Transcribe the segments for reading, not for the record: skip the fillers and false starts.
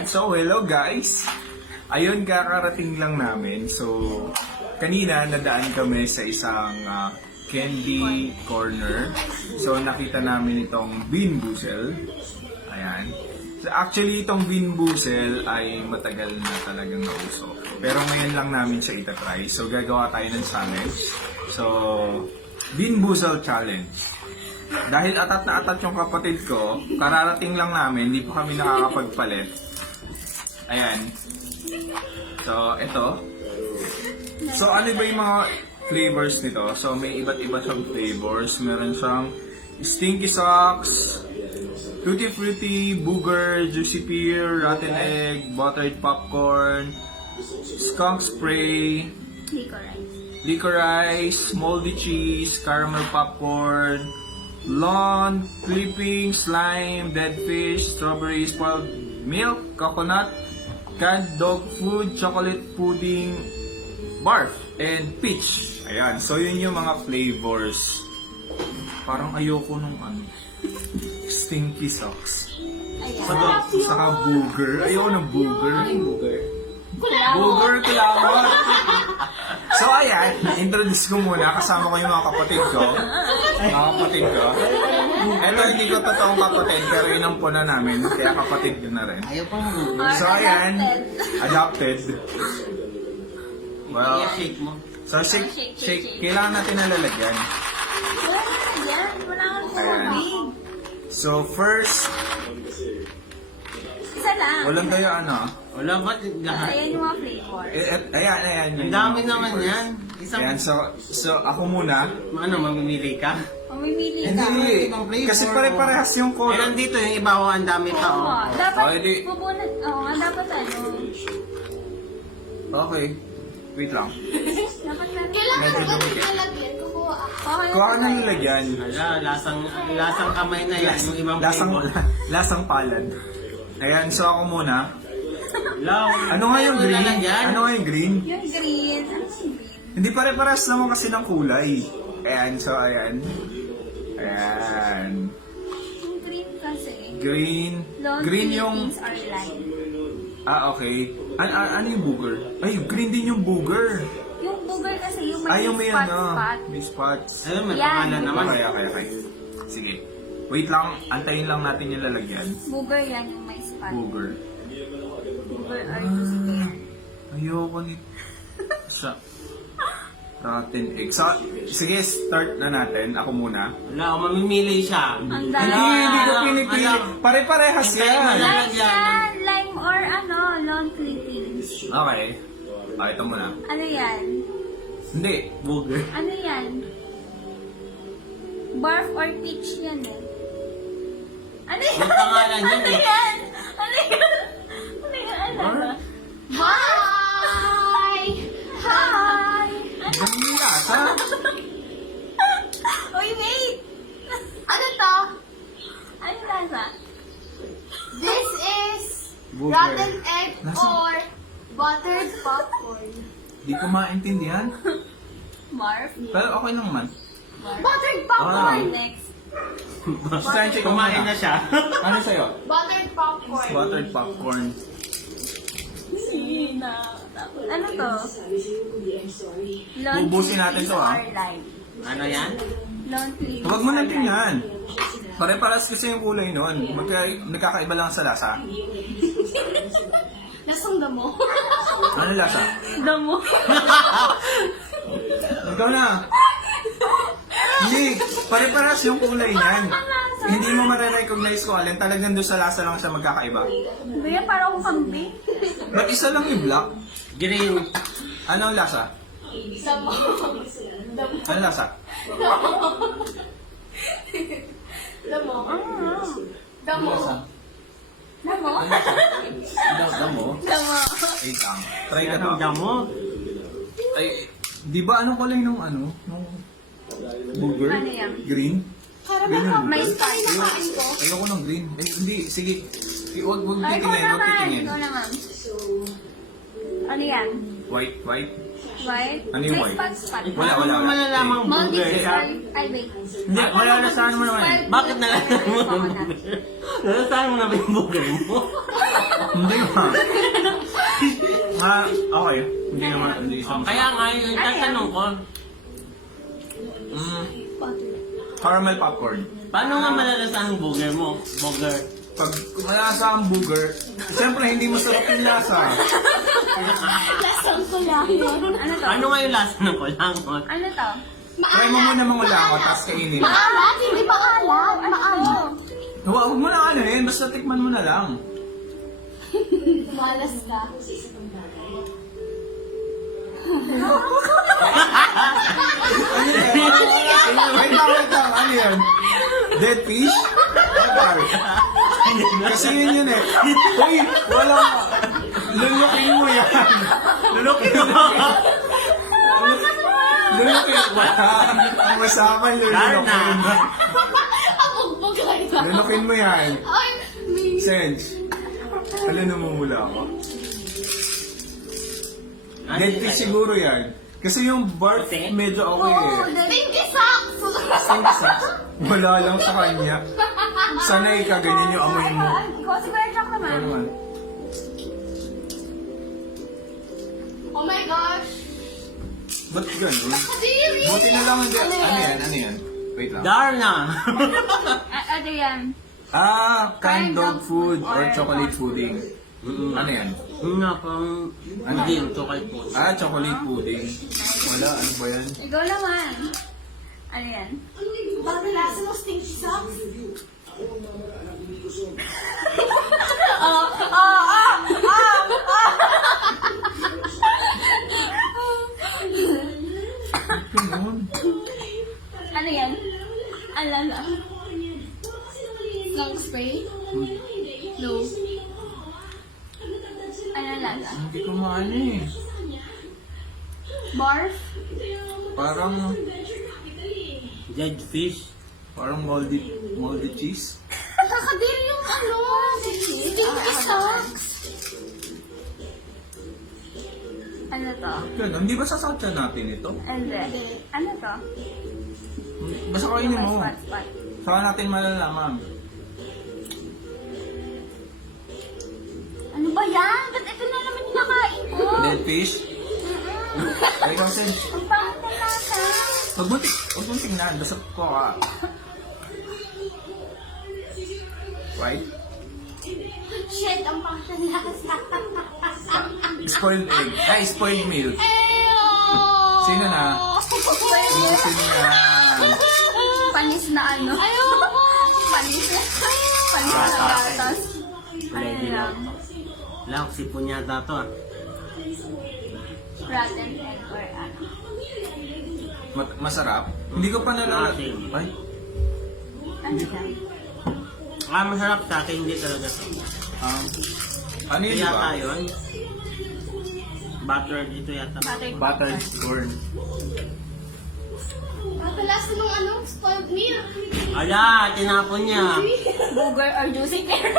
Ayan, so hello guys. Ayun, kakarating lang namin. So, kanina nadaan kami sa isang candy corner. So, nakita namin itong Bean Boozled. Ayan. So, actually, itong Bean Boozled ay matagal na talagang nauso. Pero ngayon lang namin siya itatry. So, gagawa tayo ng challenge. So, Bean Boozled Challenge. Dahil atat na atat yung kapatid ko, kararating lang namin, hindi pa kami nakakapagpalit. Ayan. So, ito. So, ano ba yung mga flavors nito? So, may iba't iba siyang flavors. Meron siyang Stinky Socks, Tutti Frutti, Booger, Juicy Pear, Rotten Egg, Buttered Popcorn, Skunk Spray, Licorice, Moldy Cheese, Caramel Popcorn, Lawn, Clipping, Slime, Dead Fish, Strawberry Spoiled Milk, Coconut, Canned Dog Food, Chocolate Pudding, Barf, and Peach. Ayan, so yun yung mga flavors. Parang ayoko nung Stinky Socks. Saka Booger. Ayoko ng Booger. Booger, kulawot. So ayan, introduce ko muna. Kasama ko yung mga kapatid ko. Ito hindi ko totoong kapatid, pero inampunan namin. Kaya kapatid ko na rin. Ayaw pa mo. So ayan, adopted. Well, so shake. Kailangan natin nalalagyan. Ayan. So first, Isa lang. walang kayo Wala ba? Lahat. Ayan yung mga flavor. Ayan. Ang dami naman yan. Isang, Ayan, so ako muna. ano, mamimili ka? Mamimili ka. Hindi, ibang flavor. kasi pare-parehas yung Eh, color. nandito yung iba ko, ang dami Oo, tao. dapat Oh, edi- bubunot. Oo, dapat Okay, wait lang. Dapat meron. Kailangan Medyo ba dumikit. nilalagyan? Kukuha ako. Okay, Kuha ka ng lalagyan. Wala, lasang kamay na yan. Yung ibang flavor. Lasang palad. Ayan, so ako muna. Law. Ano nga yung green? Lalagyan? Ano nga yung green? Yung green. Ano yung green? Hindi pare-parehas naman kasi ng kulay. Ayan, so ayan. Ayan. Yung green kasi. Green. Long Green yung... Philippines are lime. Okay. Ano yung booger? Ay, green din yung booger. Yung booger kasi yung may Yung may spot. may spots. Ayun, may Yan. pangalan naman. Okay. Sige. Wait lang, antayin lang natin yung lalagyan. Booger yan yung may spot. Booger. Booger are juicy pear. Ayoko nito. Sa rotten egg. So, sige, start na natin. Ako muna. Wala, mamimili siya. Ang Hindi ko dami. pinipili. Alam. Pare-parehas Hintayin mo yan. lang. Lime yan. Lime or long clippings. Okay. Ito muna. Ano yan? Hindi. Booger. Ano yan? Barf or peach yan eh. Ano yan? May pangalan yan Ano eh. yan? Ano yan? Ano yan? Ano? Hi! Hi! Ano? Ang lasa. Uy, wait! Ano to? Ano lasa? This is Booger. rotten egg Nasa- or buttered popcorn. Di ko maintindihan. Barf? Pero okay lang man. Buttered popcorn! Next. Sanche, Kumain na siya. Ano sa'yo? Buttered popcorn. Buttered popcorn. Ano to? Ubusin natin to, ah. Or lime. Ano yan? Long clippings Huwag mo or nang lime. tingnan. Pare-paras kasi yung kulay nun. Nagkakaiba lang sa lasa. Lasang damo. Ano lasa? Damo. Ikaw na. Hindi. Pare-paras yung kulay niyan. Hindi mo ma-recognize ko alin. Talagang doon sa lasa lang siya magkakaiba. Baya parang akong kambing. Ba't isa lang yung black? Green. Ano ang lasa? Damo. Ano lasa? Damo. Ano Damo. lasa? Damo? Damo? Damo. Wait lang. Try ka Yan to. ang damo. Ay, di ba anong kulay nung nung booger? Ano yan? Green? Green yung May booger? spice. Nakain ko. Ayoko ng green. Ay, hindi. Sige. Huwag Ay, ikaw titingin. Huwag naman. titingin. Ikaw naman. Ano yan? White. White? Ano yung May white? spot. Wala. Ano mo malalamang Moldy booger cheese ka? or... Ay, wait. Hindi, wala na saan mo naman. Bakit nalaman mo? Nalasahan mo na ba yung booger mo? Hindi ba? Okay. Hindi naman. Hindi isang Kaya nga, yung tatanong ko, caramel popcorn. paano nga malalasa ang burger mo? Burger. Pag malasa ang booger, siyempre hindi masarap yung lasa. Lasang ko lang yun. Ano to? Paano nga yung lasa ng kulangot? Ano to? Try mo muna mangulangot, tapos kainin. Maalat? Hindi maalat. Maalat. Huwag mo na ano eh, basta tikman mo na lang. Malas ka. Wait lang, ano yan? Dead fish? Ano? Kasi yun eh. Uy, wala ka. Lulukin mo yan. Lulukin mo! Lulukin mo. Ang masaman lulukin mo. Abugbog kayo. Lulukin mo yan. Ay, may... Sense. Alam namumula ako. Dead fish siguro yan. Kasi yung barf Puti? medyo okay eh. Pinky socks! Stinky socks. Wala lang sa kanya. Sana ikaganyan yung amoy mo. Ikaw si Kuya Jack naman. Ano naman? Oh my gosh! Ba't ganun? Kadiri! Buti na lang hindi. Ano yan? Ano yan? Wait lang. Darna! Ano yan? Canned dog food or chocolate pudding. Ano yan? Yung nga pang hindi yung tukay po. Chocolate pudding. Wala, ano ba yan? Ikaw naman. Ano yan? Bakit lasa mo stinky socks? Ganun. Ano yan? Alala. Long spray? No. Ano lala? Hindi ko maano eh. Barf? Parang Dead fish. moldy cheese. Nakakadiri yung ano! Stinky socks! Ano to? Ganun. Di ba sasakyan natin ito? Hindi. Ano to? Basta kainin mo. Spot. Saka natin malalaman. Ano ba yan? Ba't ito na naman yung nakain ko? Dead fish? Ay, kasi, Ang pangit na lasa. huwag mong tingnan. Basta ko ka. Right? Shit, ang pangkalasa. Spoiled egg. Ay, spoiled milk. Ew! Sino na? Sino na? Panis na ano? Ayoko! Panis na. Panis na gatas. Ready lang. Lahok sipon yata to ah. Rotten egg or ano? Masarap? Hindi ko pa nalala. Asim. Ay, Ano yan? Masarap sa akin, hindi talaga to. ano yun Ito ba? yata yun. Butter dito yata. Buttered corn. Ang lasa nung ano, spoiled milk. Ala, tinapon niya. Booger or juicy pear?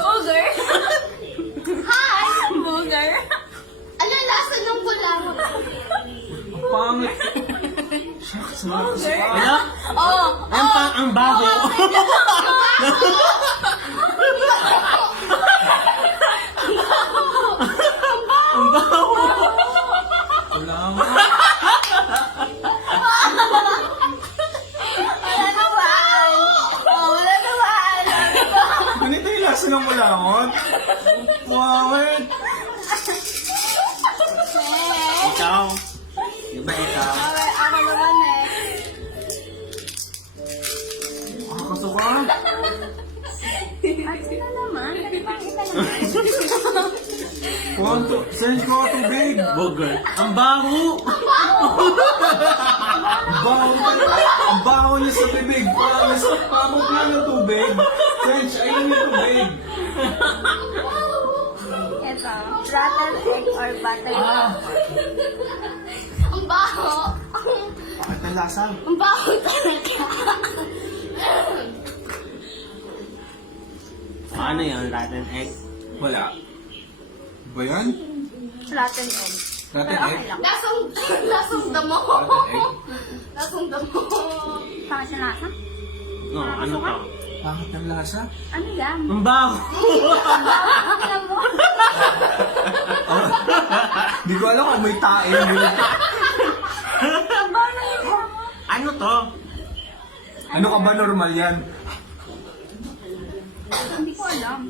Booger? Hi! Booger? Ano lasa nung kulangot? Ang pangit. Shucks, malakas pa. Ala, Oh! ang bago. Ang bago. Wala nga. Wala naman! Oh, wala naman! Ganito yung lasa ng kulangot. Wawit. Ikaw. Diba ikaw? Ako naman eh. Nakakasuka. Ano na naman? Nakipangita naman. Sense ko tubig. Burger. Ang bago. Ang baho niya sa bibig. Pamok na ng tubig. Sense, ayun yung tubig. Ito. Rotten egg or butter. Ang baho. Bakit ang lasa? Ang baho talaga. Ano yun? Rotten egg? Wala. Ba yan? Rotten egg. Rotten Pero okay egg? lang. Lasang damo. Rotten egg? Lasang damo. Pangit na lasa? No, ano to? Pangit ng lasa. Ano yan? Ang baho. Alam mo? Hindi ko alam kung may tae. Ano to? Ano ka ba, normal yan? Hindi ko alam.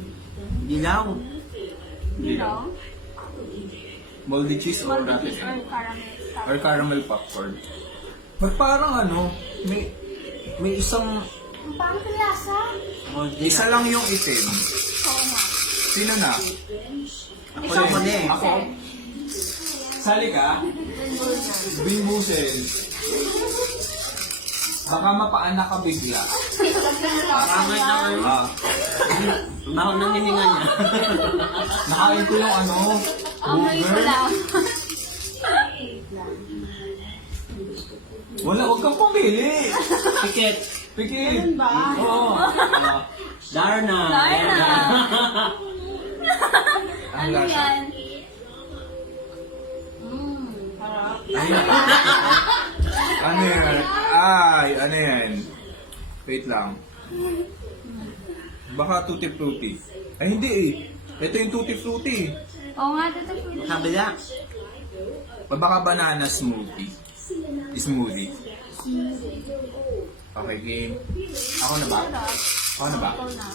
Dilaw. You know? Moldy cheese or Moldy rabbit cheese or egg? caramel. Or caramel popcorn. But parang ano, may isang, Ang pangit ang lasa. isa lang yung itim. Oo nga. Sino na? Ako na mali eh. Ako? Sali ka? Bimbusin. Baka mapaanak ka bigla. Pangit na kayo. Ah, Baho ng hininga niya. nakain ko yung ano, Amoy ko burger. lang. Wag kang pumili. Pikit. Pikit. Oo. Darna. Darna. Ang Ano lasa. yan? Ano yan? Ay, ano yan? Wait lang. Baka tutti frutti. Ay, hindi eh. Ito yung tutti frutti. Oo nga, dito po. Kabila. O baka banana smoothie. Smoothie. Okay, game. Ako na ba? Ako na ba? Ikaw na.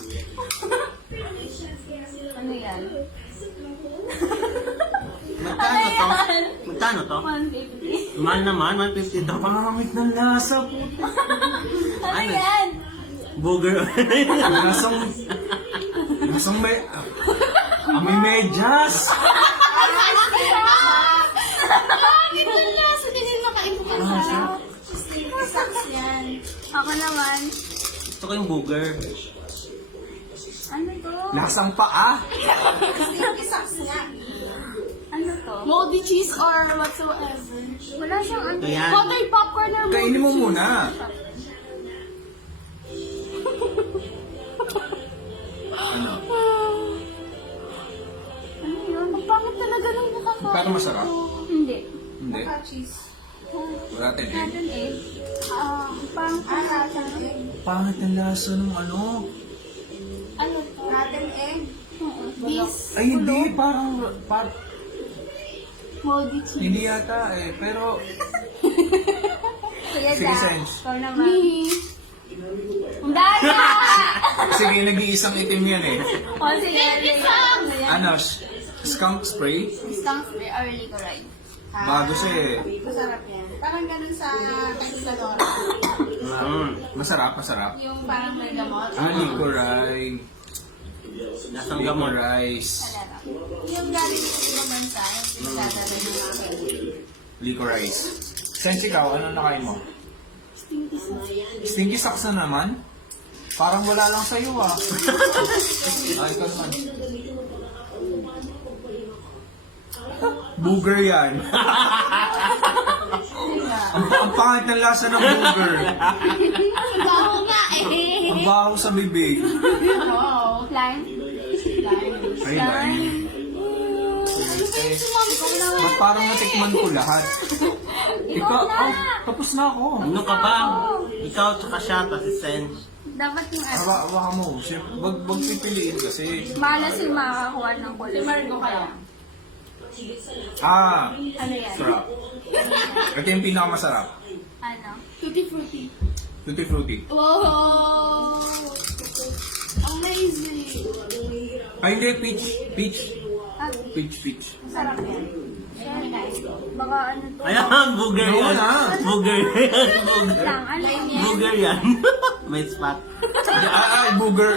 Ano yan? Magkano to? Magkano to? 150. Mahal naman, 150 to. Pangit ng lasa po. Ano Ano? yan? Burger. Nasang may... may medyas. Bakit ang lasa? Hindi din makain ko pa siya. Saks yan. Ako naman. Gusto ko yung burger. Ano to? Lasang paa. Saks nga. Ano to? Moldy cheese or whatsoever. Wala siyang ano. Ito yan. Buttered popcorn or moldy Kainin mo cheese? muna. Ano? Ano yun? Ang pangit talaga nung nakakain. Pero masarap. Hindi. Hindi. Cheese. Wala tayo eh. Natin eh. Parang lasa. Pangit ng lasa ng ano. Ano to? Rotten egg. This. Ay, hindi. Parang... Moldy cheese. hindi yata eh. Pero... Kuya Sige, Jack. Sense. Ikaw naman. Ang daya! Sige, nag-iisang itim yan eh. O sige. Ano? Skunk spray? Skunk spray or licorice. Bago siya eh. Masarap yan. Parang ganun sa Casadora. Masarap, masarap. Yung parang may gamot. Licorice. Lasang gamot. Licorice. Yung galing sa ibang bansa. Yung pinagdadala ng mga Licorice. Sense ikaw, ano nakain mo? Stinky socks na naman? Parang wala lang sa'yo ah. Ay, ikaw naman. Booger yan. ang pangit ng lasa ng booger. baho nga eh. Ang baho sa bibig. Wow. Lime? Ay, lime. Ba't parang natikman ko lahat? Ikaw, oh, tapos na ako. Ano ka ba? Ikaw tsaka siya, tapos si Sen. Dapat yung ano. Hawa mo. Wag pipiliin kasi. Malas yung makakakuha ng kulay. Margo kaya. Ah, Ano yan? sarap. Ito yung pinakamasarap. Ano? Tutti frutti. Tutti frutti. Wow. Amazing. Ay, hindi. Peach. Peach. Ah, Peach. masarap yan. Baka ano to? Ayan, burger Oo yan. na. Burger yan. Burger. Lang, ano yan? Burger yan. May spot. Booger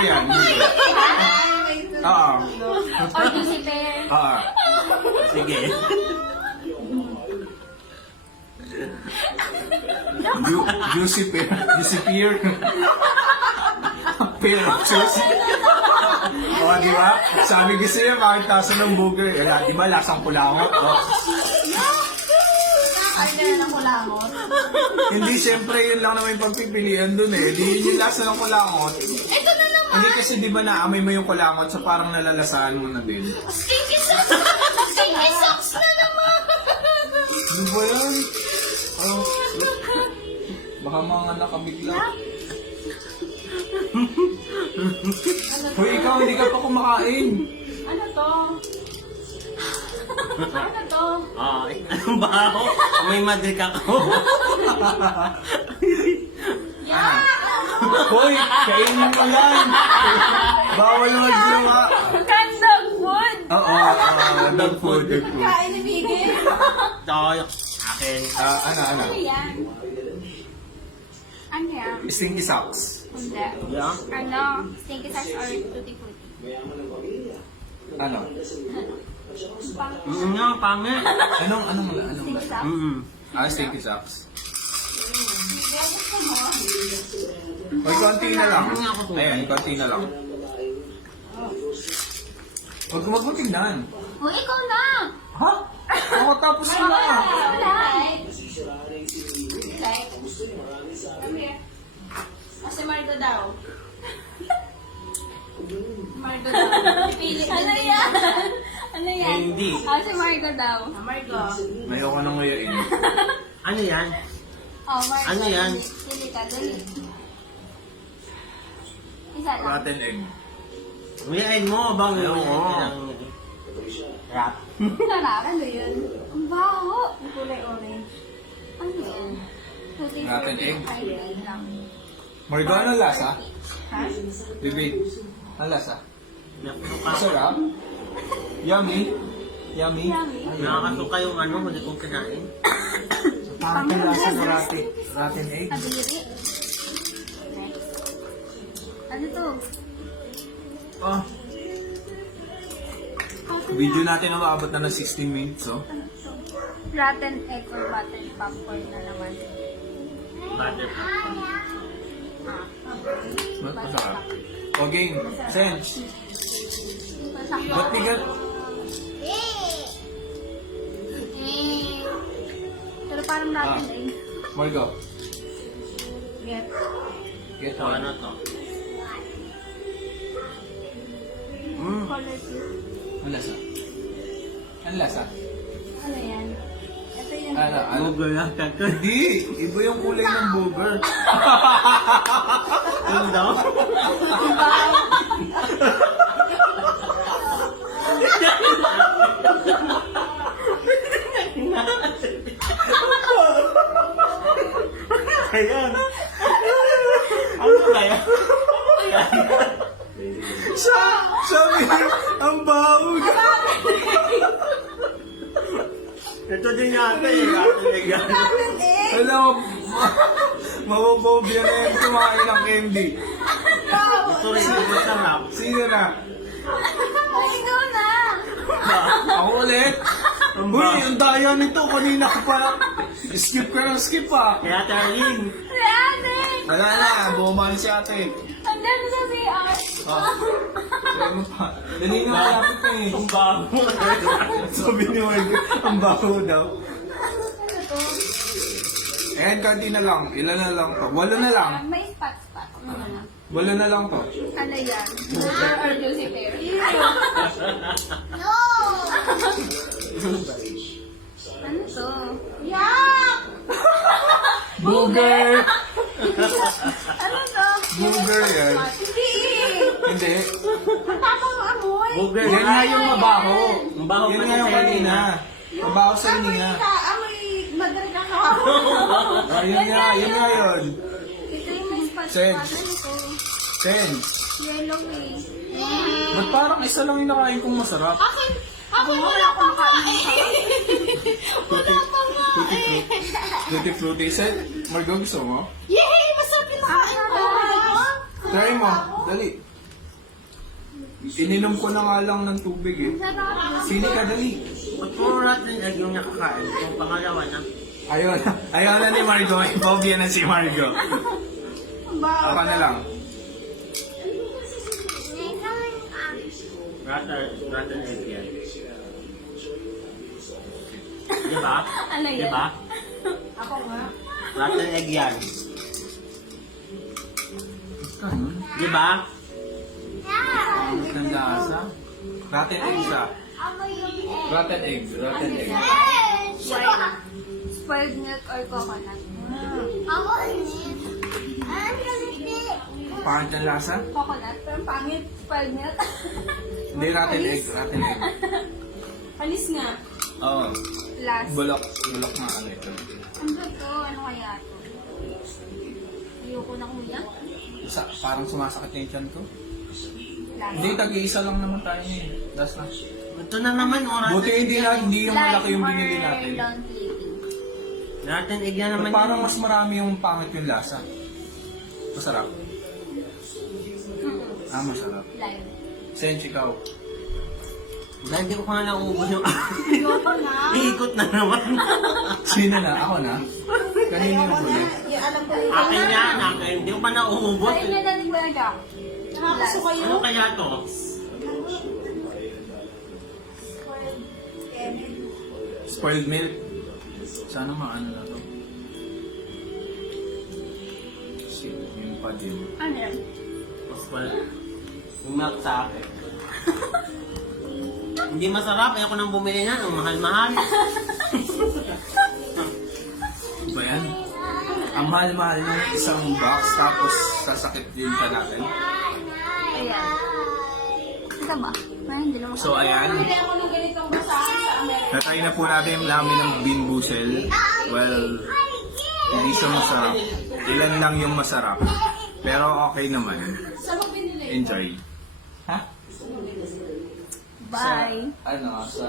yan. Booger. Oo. Or juicy pear. Oo. Sige. Juicy pear. Juicy pear. Pear of juice. O, di ba? Sabi ko sa'yo, bakit taso ng booger? Di ba, lasang kulangot? Oh. Ay, na ng kulangot. Hindi, siyempre, yun lang naman yung pagpipilian dun eh. Di yun yung lasa ng kulangot. Ito na naman. Hindi kasi di ba naamoy mo yung kulangot so parang nalalasahan mo na din. Stinky socks. Stinky socks na naman. Ano ba yan? Oh, baka mga nakabigla. Hoy, ikaw, hindi ka pa kumakain. Ano to? Ano to? Anong baho? May madre ka ko. Yak! Hoy, kainin mo yan. Bawal magluwa. Kandang food! Oo, dog food, dog food. Kain ni Miguel. Toy. Akin. Ano? Ano yan? Ano yan? Stinky socks. Hindi. Yeah. Ano? Stinky sauce or tutti frutti? Ano? Nga, pangit. Anong Stinky sauce? stinky socks. Hoy, konti na lang. Ayan, konti na lang. Huwag mo tignan. O, ikaw na! Ha? Ako tapos ko na. Kasi Margo daw. Margo daw. Pili Ano yan? Ano yan? Hindi. Si Margo daw. Margo. Ayoko nang ngayon. Ano yan? Oh, Margo. Ano yan? Pili ka, dali. Isa lang. Rotten egg. Uyain mo, bang Oo. Rap. Sarap. Ano yun? Ang baho. Ang kulay orange. Ano yan? Tutti Rotten frutti. egg? Ay, wait lang. Margo, ano lasa? Ha? Bibig. Ano lasa? Masarap? Yummy? Yummy? Yummy. Nakakasuka yung ano, hindi kong kinain. Parang yung lasa ng rotten egg. Kadiri. Ano to? Oh. Video natin na maabot na ng 16 minutes, oh. Ano to? Rotten egg or rotten popcorn na naman. Butter. Masarap. O game, Sench. Masarap. Ba't bigat? Pero parang rotten egg. Margo, Get. get So, ano to? Color two. Ano lasa? Ano lasa? Ano yan? Ito yung Ano? Google lang kaka. Hindi! Iba yung kulay ng booger. Yung daw? Ayan. Ano ba yan? Sabi, ang baho. Ito din yata eh. Ramen egg. Alam mo, mabobobya na yung kumain ng candy. Ito rin yung masarap. Sino na? Ay, ikaw na! Ako ulit? Uy, ang daya nito. Kanina ka pa. Skip ka ng skip ah. Kaya Charlene. Rotten! Wala na, bumahan si ate. Andyan sa CR. Ah, sabi mo pa. Dali na malapit na eh. Ang bago. Sabi ni Margo, ang baho daw. Ano to? Ayan, konti na lang. Ilan na lang to? 8 na lang. May spot-spot. Ano na? 8 na lang to. Ano yan? Burger or juicy pear? No! Ano to? Yak! Booger! Ano to? Booger yan. Hindi! Hindi. Matapang amoy! Booger. Yan nga yung mabaho. Ang baho Yan pa nga ni yung kanina. Mabaho sa Amoy kanina. ka! Amoy madre ka ka! Ah, yun nga yun. Ito yung may spot-spot. Sed. Ano to? Ten. Yellow eh. Ba't parang isa lang yung nakain kong masarap? Ako wala pa nga eh! Wala pa nga eh! Tutti frutti. Sen, Margo, gusto mo? Yay! Masarap yung nakain ko! Try mo. Dali. Ininom ko na nga lang ng tubig eh. Sarap. Sini ka, dali. At puro natin egg yung nakakain. Kung pangalawa na. Ayaw na ni Margo. Phobia na si Margo. Ako na lang. Rotten egg yan. Diba? Ano yan? Diba? Ako nga. Rotten egg yan. Diba? Ang lasa. Rotten egg siya. Rotten egg. Rotten egg. Spoiled milk or coconut? Pangit ang lasa? Coconut. Pero ang pangit. Spoiled milk. Hindi, rotten egg. Rotten egg. Alis nga. Oo. Last. Bulok. Bulok nga ano ito. Ano ba to? Ano kaya to? Ayoko na kuya. Parang sumasakit yung tiyan ko. Last. Hindi, tag-iisa lang naman tayo ngayon. Last na. Ito na naman, oras. Buti hindi yung malaki yung binili Lime natin. or don't living? Natin egg na naman. Parang mas marami yung pangit yung lasa. Masarap. Ah, masarap. Lime. Sench, ikaw. Dahil hindi ko pa nga nauubos yung... Ayoko na. Iikot na naman. Sino na? Ako na? Kanino yung huli? Yung alam ko rin. Akin yan, akin. Hindi ko pa nauubos. Ayun na lang talaga. Nakakaso kayo? Ano kaya to? Spoiled milk. Sana maano na to. Shit, yung pa din. Ano yan? Mas pala. Umak sa akin. Hindi masarap. Ayoko nang bumili na. Ang mahal-mahal. Ano ba yan? Ang mahal-mahal ng isang box tapos sasakit din ka natin. Ayan. Ito ba? Ay, hindi naman. So ayan, Hindi ako nung ganitong basahan sa Amerika. natry na po natin yung namin ng bean boozle. Well, hindi siya masarap. Ilan lang yung masarap. Pero okay naman. Saan mo binili? Enjoy. Ha? Bye. Sa